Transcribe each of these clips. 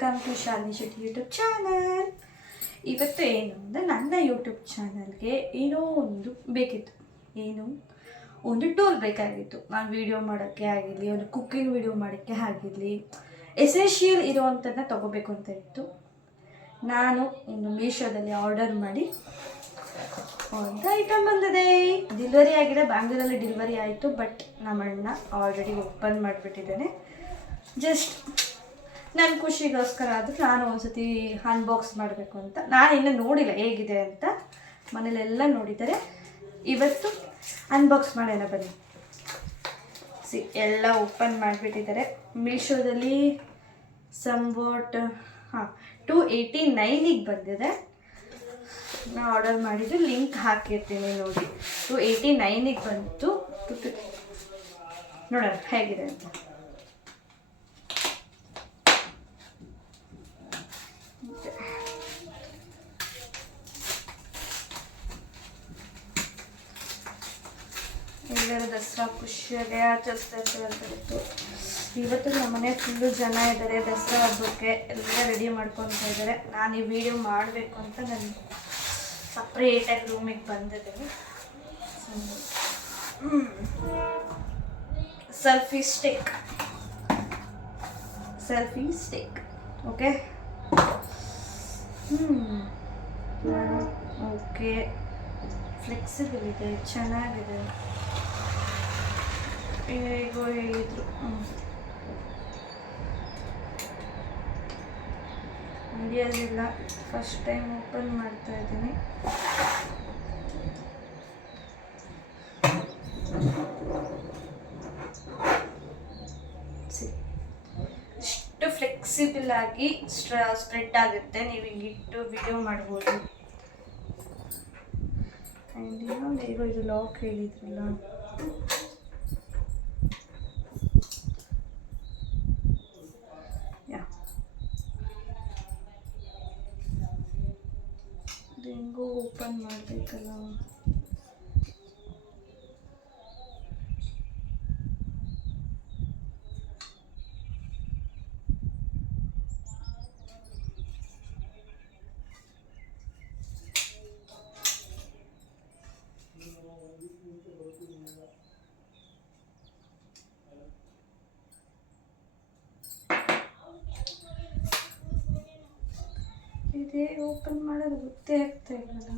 Welcome to Shalini Shetty YouTube channel. ಇವತ್ತು ಏನು ಅಂದರೆ ನನ್ನ ಯೂಟ್ಯೂಬ್ ಚಾನಲ್ಗೆ ಏನೋ ಒಂದು ಬೇಕಿತ್ತು, ಏನು ಒಂದು ಟೂಲ್ ಬೇಕಾಗಿತ್ತು. ನಾನು ವೀಡಿಯೋ ಮಾಡೋಕ್ಕೆ ಆಗಿರಲಿ, ಒಂದು ಕುಕ್ಕಿಂಗ್ ವೀಡಿಯೋ ಮಾಡೋಕ್ಕೆ ಆಗಿರಲಿ, ಎಸೆನ್ಷಿಯಲ್ ಇರೋವಂಥದ್ದನ್ನ ತೊಗೋಬೇಕು ಅಂತ ಇತ್ತು. ನಾನು ಒಂದು ಮೀಶೋದಲ್ಲಿ ಆರ್ಡರ್ ಮಾಡಿ ಒಂದು ಐಟಮ್ ಬಂದಿದೆ. ಡೆಲಿವರಿ ಆಗಿದೆ, ಬ್ಯಾಂಗ್ಳೂರಲ್ಲಿ ಡೆಲಿವರಿ ಆಯಿತು. ಬಟ್ ನಮ್ಮ ಅಣ್ಣ ಆಲ್ರೆಡಿ ಓಪನ್ ಮಾಡಿಬಿಟ್ಟಿದ್ದೇನೆ. ಜಸ್ಟ್ ನನ್ನ ಖುಷಿಗೋಸ್ಕರ ಆದರೂ ನಾನು ಒಂದ್ಸತಿ ಅನ್ಬಾಕ್ಸ್ ಮಾಡಬೇಕು ಅಂತ. ನಾನು ಇನ್ನೂ ನೋಡಿಲ್ಲ ಹೇಗಿದೆ ಅಂತ, ಮನೇಲೆಲ್ಲ ನೋಡಿದ್ದಾರೆ. ಇವತ್ತು ಅನ್ಬಾಕ್ಸ್ ಮಾಡೋಣ ಬನ್ನಿ. ಎಲ್ಲ ಓಪನ್ ಮಾಡಿಬಿಟ್ಟಿದ್ದಾರೆ. ಮೀಶೋದಲ್ಲಿ ಸಂವಾಟ್ 289ಗೆ ಬಂದಿದೆ. ನಾನು ಆರ್ಡರ್ ಮಾಡಿದ್ದು ಲಿಂಕ್ ಹಾಕಿರ್ತೀನಿ ನೋಡಿ. 289ಗೆ ಬಂತು. ನೋಡೋಣ ಹೇಗಿದೆ ಅಂತ. ಎಲ್ಲರೂ ದಸರಾ ಖುಷಿಯಾಗಿ ಆಚರಿಸ್ತಾ ಇರ್ತಾರೆ ಅಂತ ಗೊತ್ತು. ಇವತ್ತು ನಮ್ಮ ಮನೆ ಫುಲ್ಲು ಜನ ಇದ್ದಾರೆ. ದಸರಾ ಹಬ್ಬಕ್ಕೆ ಎಲ್ಲ ರೆಡಿ ಮಾಡ್ಕೊತಾ ಇದ್ದಾರೆ. ನಾನು ಈ ವಿಡಿಯೋ ಮಾಡಬೇಕು ಅಂತ ನಾನು ಸಪ್ರೇಟಾಗಿ ರೂಮಿಗೆ ಬಂದಿದ್ದೀನಿ. Selfie stick okay. Okay, flexible ಇದೆ, ಚೆನ್ನಾಗಿದೆ. ಹೇಗೋ ಹೇಳಿದ್ರು, ಇಂಡಿಯಾದಿಲ್ಲ. ಫಸ್ಟ್ ಟೈಮ್ ಓಪನ್ ಮಾಡ್ತಾ ಇದ್ದೀನಿ. ಇಷ್ಟು ಫ್ಲೆಕ್ಸಿಬಲ್ ಆಗಿ ಸ್ಪ್ರೆಡ್ ಆಗುತ್ತೆ. ನೀವು ಹಿಂಗಿಟ್ಟು ವಿಡಿಯೋ ಮಾಡ್ಬೋದು. ಆ್ಯಂಡ್ ಇನ್ನೊಂದು ಹೇಗೋ ಇದು ಲಾಕ್ ಹೇಳಿದ್ರಲ್ಲ, ಇದು ಹೆಂಗೋ ಓಪನ್ ಮಾಡಬೇಕಲ್ಲ. ಇದೇ ಓಪನ್ ಮಾಡೋದು ಗೊತ್ತೇ ಆಗ್ತಾ ಇಲ್ಲಲ್ಲ.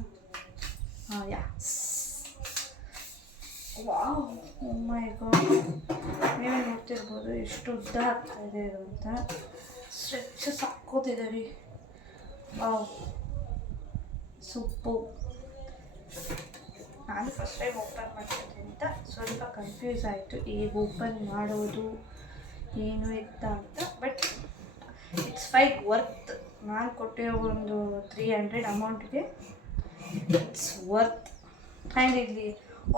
ವಾವ್, ಓ ಮೈ ಗಾಡ್. ನೀವೇ ನೋಡ್ತಿರ್ಬೋದು ಎಷ್ಟು ಉದ್ದ ಆಗ್ತಾ ಇದೆ ಇದು ಅಂತ. ಸ್ಟ್ರೆಚ್ ಸಾಕೋತಿದೆ ರೀ. Wow, soup. ನಾನು ಫಸ್ಟ್ ಟೈಮ್ ಓಪನ್ ಮಾಡ್ತಿದ್ದೆ ಅಂತ ಸ್ವಲ್ಪ ಕನ್ಫ್ಯೂಸ್ ಆಯಿತು, ಹೇಗೆ ಓಪನ್ ಮಾಡೋದು ಏನು ಎತ್ತ ಅಂತ. But it's fine worth. ನಾನು ಕೊಟ್ಟಿರೋ ಒಂದು 300 ಅಮೌಂಟ್ಗೆ ಇಟ್ಸ್ ವರ್ತ್. ಆ್ಯಂಡ್ ಇಲ್ಲಿ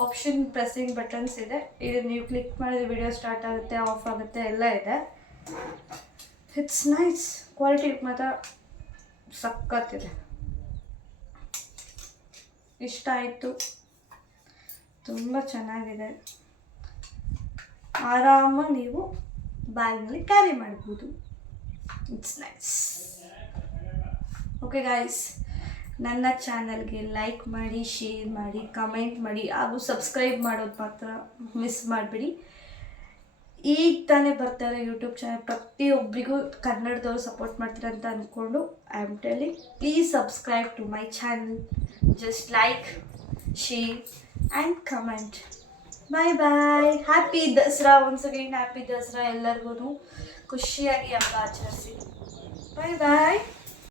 ಆಪ್ಷನ್ ಪ್ರೆಸ್ಸಿಂಗ್ ಬಟನ್ಸ್ ಇದೆ. ಇದು ನೀವು ಕ್ಲಿಕ್ ಮಾಡಿದ್ರೆ ವಿಡಿಯೋ ಸ್ಟಾರ್ಟ್ ಆಗುತ್ತೆ, ಆಫ್ ಆಗುತ್ತೆ, ಎಲ್ಲ ಇದೆ. It's nice. ಕ್ವಾಲಿಟಿ ಮಾತ್ರ ಸಖತ್ತಿದೆ. ಇಷ್ಟ ಆಯಿತು, ತುಂಬ ಚೆನ್ನಾಗಿದೆ. ಆರಾಮಾಗಿ ನೀವು ಬ್ಯಾಗ್ನಲ್ಲಿ ಕ್ಯಾರಿ ಮಾಡ್ಬೋದು. It's nice. ಓಕೆ ಗಾಯ್ಸ್, ನನ್ನ ಚಾನಲ್ಗೆ ಲೈಕ್ ಮಾಡಿ, ಶೇರ್ ಮಾಡಿ, ಕಮೆಂಟ್ ಮಾಡಿ, ಹಾಗೂ ಸಬ್ಸ್ಕ್ರೈಬ್ ಮಾಡೋದು ಮಾತ್ರ ಮಿಸ್ ಮಾಡಿಬಿಡಿ. ಈಗ ತಾನೇ ಬರ್ತಾರೆ ಯೂಟ್ಯೂಬ್ ಚಾನಲ್. ಪ್ರತಿಯೊಬ್ಬರಿಗೂ ಕನ್ನಡದವ್ರು ಸಪೋರ್ಟ್ ಮಾಡ್ತಾರೆ ಅಂತ ಅಂದ್ಕೊಂಡು I am telling, please subscribe to my channel. Just like, share and comment. Bye bye. Happy Dasara. Once again happy Dasara. ಎಲ್ಲರಿಗೂ ಖುಷಿಯಾಗಿ ಹಬ್ಬ ಆಚರಿಸಿ. ಬಾಯ್ ಬಾಯ್.